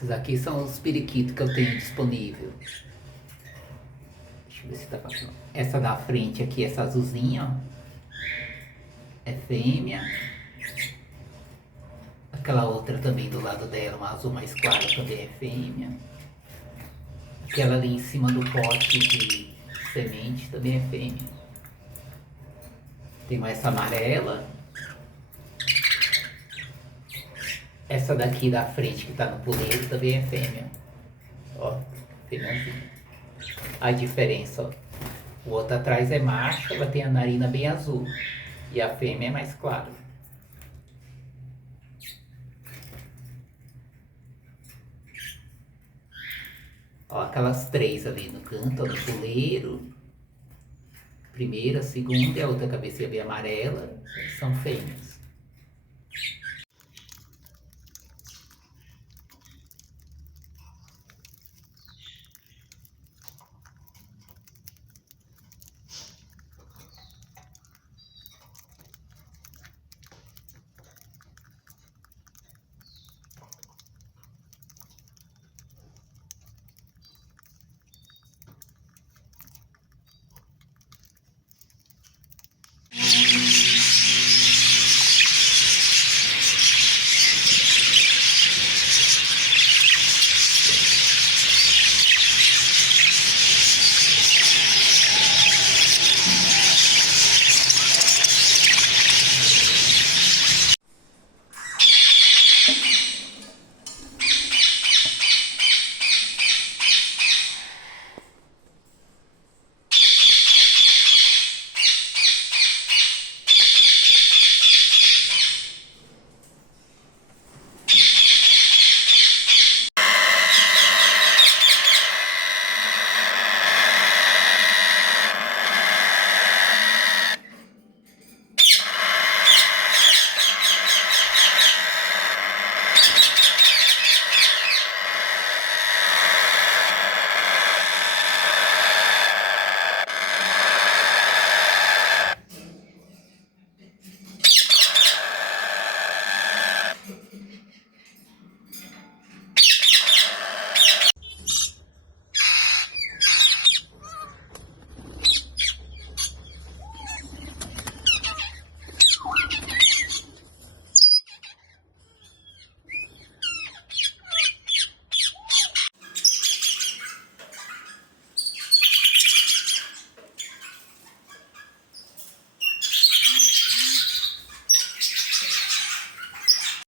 Esses aqui são os periquitos que eu tenho disponível. Deixa eu ver se tá passando. Essa da frente aqui, essa azulzinha, ó, é fêmea. Aquela outra também do lado dela, uma azul mais clara, também é fêmea. Aquela ali em cima do pote de semente também é fêmea. Tem mais essa amarela. Essa daqui da frente que tá no puleiro também é fêmea. Ó, fêmeazinha. A diferença, ó. O outro atrás é macho, ela tem a narina bem azul. E a fêmea é mais clara. Ó, aquelas três ali no canto, ó, no puleiro. Primeira, segunda e a outra cabecinha bem amarela. São fêmeas.